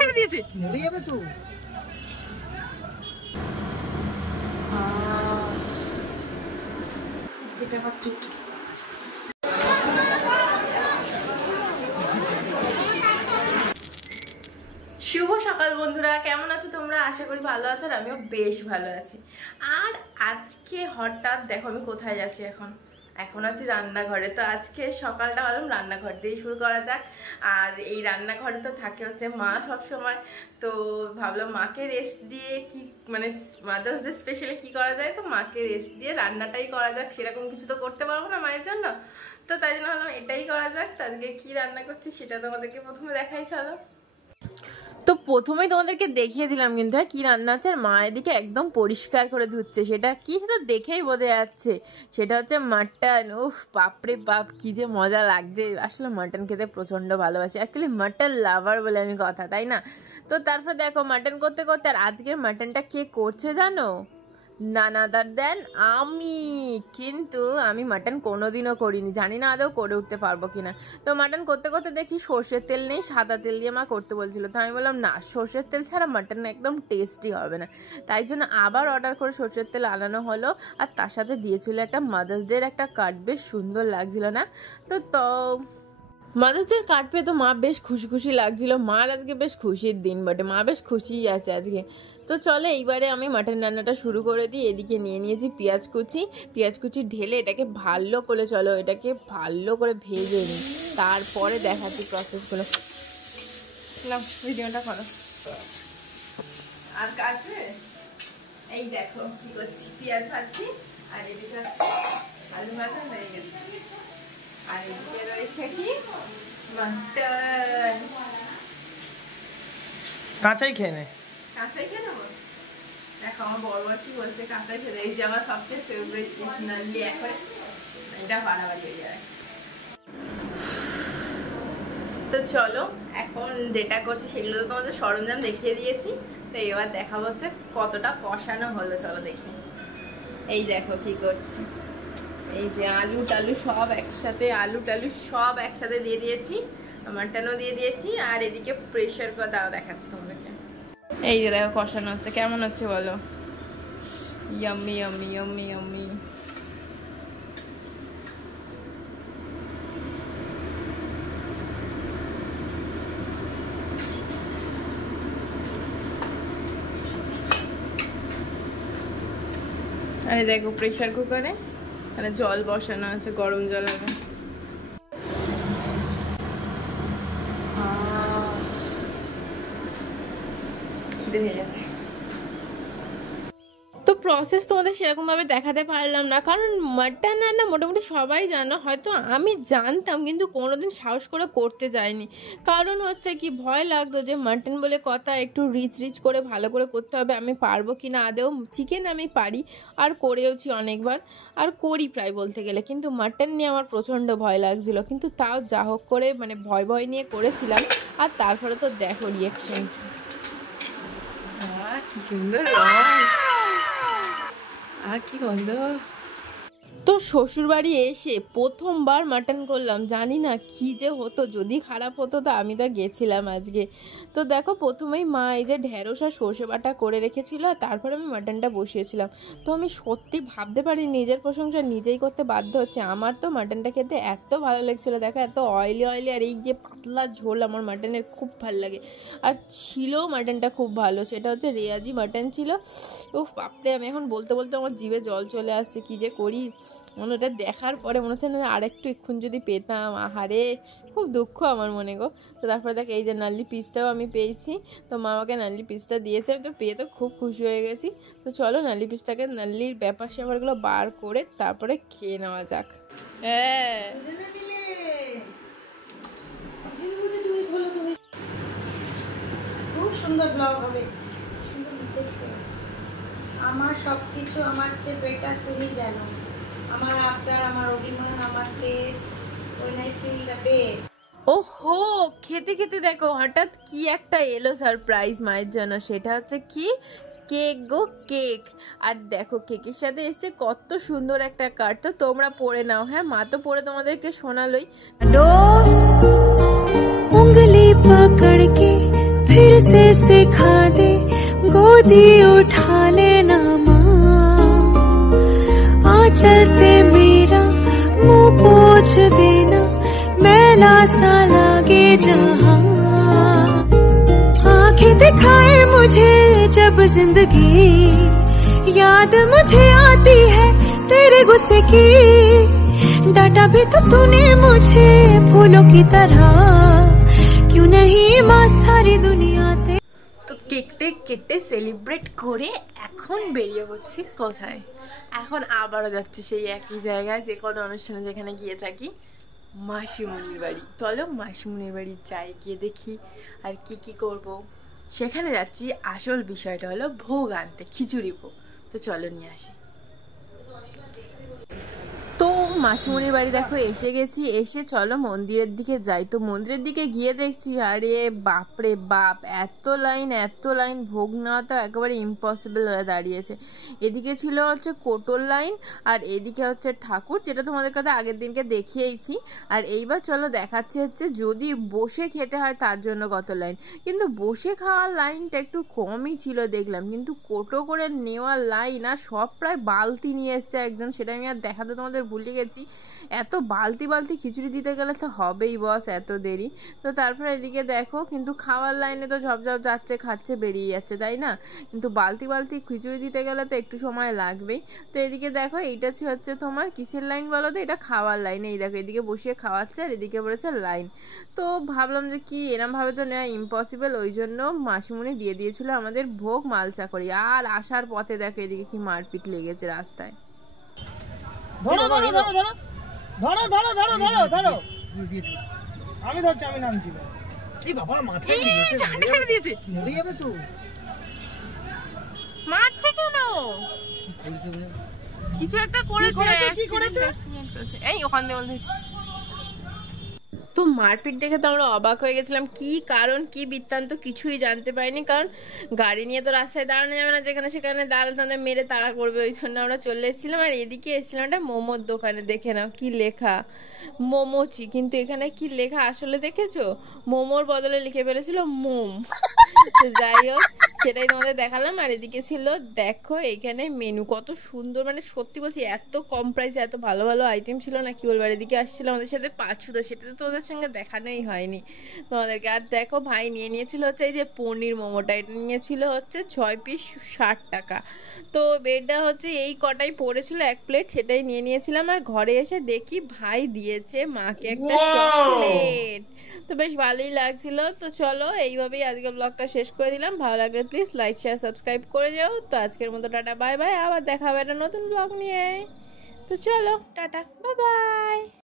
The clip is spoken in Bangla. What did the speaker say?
ছেড়ে দিয়েছে, মরে যাবে তো। যেটা আমার চুট। শুভ সকাল বন্ধুরা, কেমন আছো তোমরা? আশা করি ভালো আছো, আর আমিও বেশ ভালো আছি। আর আজকে হঠাৎ দেখো আমি কোথায় যাচ্ছি, এখন আছি রান্নাঘরে। তো আজকে সকালটা হলাম রান্নাঘর দিয়ে শুরু করা যাক। আর এই রান্নাঘরে তো থাকে হচ্ছে মা সব সময়, তো ভাবলাম মাকে রেস্ট দিয়ে কি মানে মাদার্স ডে স্পেশালি কি করা যায়, তো মাকে রেস্ট দিয়ে রান্নাটাই করা যাক। সেরকম কিছু তো করতে পারবো না মায়ের জন্য, তো তাই জন্য ভাবলাম এটাই করা যাক। তো আজকে কি রান্না করছি সেটা তোমাদেরকে প্রথমে দেখাই, চলো। তো প্রথমেই তোমাদেরকে দেখিয়ে দিলাম কিন্তু কি রান্না হচ্ছে। আর মা এদিকে একদম পরিষ্কার করে ধুচ্ছে, সেটা কি সেটা দেখেই বোঝা যাচ্ছে। সেটা হচ্ছে মাটন। উফ বাপরে বাপ, কি যে মজা লাগছে। আসলে মাটন খেতে প্রচণ্ড ভালোবাসি, অ্যাকচুয়ালি মাটন লাভার বলে আমি কথা, তাই না? তো তারপর দেখো মাটন করতে করতে, আর আজকের মাটনটা কে করছে জানো? নান আদার দেন আমি। কিন্তু আমি মাটন কোনোদিনও করিনি, জানি না আদৌ করে উঠতে পারবো কিনা। তো মাটন করতে করতে দেখি সর্ষের তেল নেই, সাদা তেল দিয়ে মা করতে বলছিল। তো আমি বললাম না, সর্ষের তেল ছাড়া মাটন একদম টেস্টি হবে না। তাই জন্য আবার অর্ডার করে সর্ষের তেল আনানো হলো। আর তার সাথে দিয়েছিল একটা মাদার্স ডের একটা কার্ড, বেশ সুন্দর লাগছিল না? তো মাদার্স ডের কার্ড পেয়ে তো মা বেশ খুশি খুশি লাগছিল। মার আজকে বেশ খুশির দিন বটে, মা বেশ খুশিই আছে আজকে। তো চলো এইবারে আমি মাটন রান্নাটা শুরু করে দিই। এদিকে নিয়ে নিয়েছি পেঁয়াজ কুচি ঢেলে এটাকে ভালো করে, চলো এটাকে ভালো করে ভেজে নিই, তারপরে দেখাচ্ছি প্রসেসগুলো। ভিডিওটা করো। আর কাছে এই দেখো কি করছি, পেঁয়াজ ভাজছি, আর এদিকে আলু ভাজা হয়ে গেছে, আর এদিকে রয়েছে কি মাটন। কাঁচাই খেয়ে নে, কাঁচাই খেয়ে নেবো। দেখো আমার বড় বড় কি বলছে, কাঁচাই খেতে। এই যে আমার সবচেয়ে ফেভারিট নাল্লি, এখন এটা বাড়াবাড়ি হয়ে যায়। তো চলো এখন যেটা করছি সেগুলো তো তোমাদের সরঞ্জাম দেখিয়ে দিয়েছি। তো এবার দেখাবো হচ্ছে কতটা কষানো হলো, চলো দেখি। এই দেখো কি করছি, এই যে আলু টালু সব একসাথে দিয়ে দিয়েছি, মাটনও দিয়ে দিয়েছি। আর এদিকে প্রেশার কুকার দ্বারা দেখাচ্ছি তোমাদেরকে। এই যে দেখো কষানো হচ্ছে, কেমন হচ্ছে বলো? Yummy yummy yummy yummy. আরে দেখো প্রেশার কুকারে মানে জল বসানো আছে, গরম জল হবে। খিদে পেয়ে গেছে। তো প্রসেস তোমাদের সেরকমভাবে দেখাতে পারলাম না, কারণ মাটন রান্না মোটামুটি সবাই জানো, হয়তো আমি জানতাম কিন্তু কোনোদিন সাহস করে করতে যাইনি। কারণ হচ্ছে কি, ভয় লাগতো যে মাটন বলে কথা, একটু রিচ করে ভালো করে করতে হবে, আমি পারবো কি না আদেও। চিকেন আমি পারি, আর করেওছি অনেকবার, আর করি প্রায় বলতে গেলে, কিন্তু মাটন নিয়ে আমার প্রচণ্ড ভয় লাগছিল। কিন্তু তাও যা হোক করে মানে ভয় নিয়ে করেছিলাম। আর তারপরে তো দেখো রিয়াকশন, কি সুন্দর আর কি গন্ধ। তো শ্বশুরবাড়ি এসে প্রথমবার মাটন করলাম, জানি না কি যে হতো, যদি খারাপ হতো তো আমি তো গেছিলাম আজকে। তো দেখো প্রথমেই মা এই যে ঢেঁড়স আর সর্ষে বাটা করে রেখেছিল, আর তারপরে আমি মাটনটা বসিয়েছিলাম। তো আমি সত্যি ভাবতে পারি, নিজের প্রশংসা নিজেই করতে বাধ্য হচ্ছে। আমার তো মাটনটা খেতে এত ভালো লাগছিলো, দেখো এত অয়েলি, আর এই যে পাতলা ঝোল আমার মাটনের খুব ভালো লাগে। আর ছিল মাটনটা খুব ভালো, সেটা হচ্ছে রেয়াজি মাটন ছিল। উফ বাপরে, আমি এখন বলতে বলতে আমার জিভে জল চলে আসছে, কি যে করি। মনে ওটা দেখার পরে মনে হচ্ছে না আরেকটু এক্ষুন যদি পেতাম, আহারে খুব দুঃখ আমার মনে গো। তো তারপরে দেখ এই যে নাল্লি পিসটাও আমি পেয়েছি, তো মা আমাকে নাল্লি পিসটা দিয়েছে, তো পেয়ে তো খুব খুশি হয়ে গেছি। তো চলো নাল্লি পিসটাকে, নাল্লির ব্যাপার স্যাপারগুলো বার করে তারপরে খেয়ে নেওয়া যাক। হ্যাঁ খুব সুন্দর ব্লগ হবে, সুন্দর লিখেছে। আমার সবকিছু আমার চেয়ে বেটার তুমি জানো, আমার আবদার, আমার অভিমান, আমার test, when I feel the best। ওহো, খেতে খেতে দেখো হঠাৎ কি একটা এলো সারপ্রাইজ মায়ের জন্য, সেটা হচ্ছে কি কেক গো, কেক। আর দেখো কেকের সাথে এসছে কত সুন্দর একটা কার্ড, তো তোমরা পড়ে নাও। হ্যাঁ, মা তো পড়ে তোমাদেরকে শোনালোই। उंगली पकड़ के फिर से सिखा दे, गोदी उठा लेना माँ, आंचल से मेरा मुंह पोंछ देना, मैला सा लागे जहाँ, आंखें दिखाए मुझे जब जिंदगी, याद मुझे आती है तेरे गुस्से की, डांटा भी तो तूने मुझे फूलों की तरह, क्यों नहीं माँ सारी दुनियाते। তো কেকটা কেটে সেলিব্রেট করে এখন বেরিয়ে পড়ছি কোথায়, এখন আবারও যাচ্ছি সেই একই জায়গায় যে কোনো অনুষ্ঠানে যেখানে গিয়ে থাকি, মাসিমণির বাড়ি। চলো মাসিমণির বাড়ি যাই, গিয়ে দেখি আর কি কি করব। সেখানে যাচ্ছি, আসল বিষয়টা হলো ভোগ আনতে, খিচুড়ি ভোগ। তো চলো নিয়ে আসি। তো মাসিমণির বাড়ি দেখো এসে গেছি, এসে চলো মন্দিরের দিকে যাই। তো মন্দিরের দিকে গিয়ে দেখছি আরে বাপরে বাপ, এত লাইন ভোগ নেওয়া তো একেবারে ইম্পসিবল হয়ে দাঁড়িয়েছে। এদিকে ছিল হচ্ছে কোটোর লাইন, আর এদিকে হচ্ছে ঠাকুর, যেটা তোমাদের কাছে আগের দিনকে দেখিয়েছি। আর এইবার চলো দেখাচ্ছি হচ্ছে যদি বসে খেতে হয় তার জন্য কত লাইন, কিন্তু বসে খাওয়ার লাইনটা একটু কমই ছিল দেখলাম, কিন্তু কোটো করে নেওয়ার লাইন, আর সব প্রায় বালতি নিয়ে এসছে একজন, সেটা আমি আর দেখাতে তোমাদের ভুলে গেছি। এত বালতি খিচুড়ি দিতে গেলে তো হবেই বস, এত দেরি। তো তারপরে এদিকে দেখো, কিন্তু খাওয়ার লাইনে তো ঝপঝপ যাচ্ছে, খাচ্ছে, বেরিয়ে যাচ্ছে, তাই না? কিন্তু বালতি খিচুড়ি দিতে গেলে তো একটু সময় লাগবেই। তো এদিকে দেখো, এইটা হচ্ছে তোমার কিসের লাইন বলো তো? এটা খাওয়ার লাইন। এই দেখো এদিকে বসিয়ে খাওয়াচ্ছে আর এদিকে পড়েছে লাইন। তো ভাবলাম যে কি এরম ভাবে তো নেওয়া ইম্পসিবল, ওই জন্য মাসিমণি দিয়ে দিয়েছিল আমাদের ভোগ মালসা করি। আর আসার পথে দেখো এদিকে কি মারপিট লেগেছে রাস্তায়। ধরো ধরো ধরো ধরো ধরো ধরো ধরো ধরো ধরো, আমি ধরছি, আমি নামছি। এই বাবা মাথায় দিয়েছে, মরে যাবে তো। মারছে কেন? কিছু একটা করেছে। কি করেছে? এই ওখান দিয়ে বলতে। তো মারপিট দেখে তো আমরা অবাক হয়ে গেছিলাম, কি কারণ কি বৃত্তান্ত কিছুই জানতে পারিনি, কারণ গাড়ি নিয়ে তো রাস্তায় দাঁড়ানো যাবে না, যেখানে সেখানে দাঁড়ালে তাদের মেরে তাড়া করবে, ওই জন্য আমরা চলে এসেছিলাম। আর এদিকে এসেছিলাম একটা মোমোর দোকানে, দেখে নাও কি লেখা মোমোচি, কিন্তু এখানে কি লেখা আসলে দেখেছো? মোমোর বদলে লিখে ফেলেছিল মোম। তো যাই হোক, সেটাই তোমাদের দেখালাম। আর এদিকে ছিল দেখো এখানে মেনু কত সুন্দর, মানে সত্যি বলছি এত কম প্রাইসে এত ভালো ভালো আইটেম ছিল না, কি বলবো। আর এদিকে আসছিল আমাদের সাথে পাঁচুদা, সেটা তো তোমাদের সঙ্গে দেখানোই হয়নি তোমাদেরকে। আর দেখো ভাই নিয়ে নিয়েছিল হচ্ছে এই যে পনির মোমোটা, এটা নিয়েছিল হচ্ছে 6 পিস 60 টাকা। তো এটা হচ্ছে এই কটাই পড়েছিল এক প্লেট, সেটাই নিয়ে নিয়েছিলাম। আর ঘরে এসে দেখি ভাই দিয়েছে মাকে একটা চকলেট, তো বেশ ভালোই লাগছিল। তো চলো এইভাবেই আজকে ব্লগটা শেষ করে দিলাম। ভালো লাগলে প্লিজ লাইক শেয়ার সাবস্ক্রাইব করে যাও। তো আজকের মতো টাটা বাই বাই, আবার দেখা হবে একটা নতুন ব্লগ নিয়ে। তো চলো টাটা বাই বাই।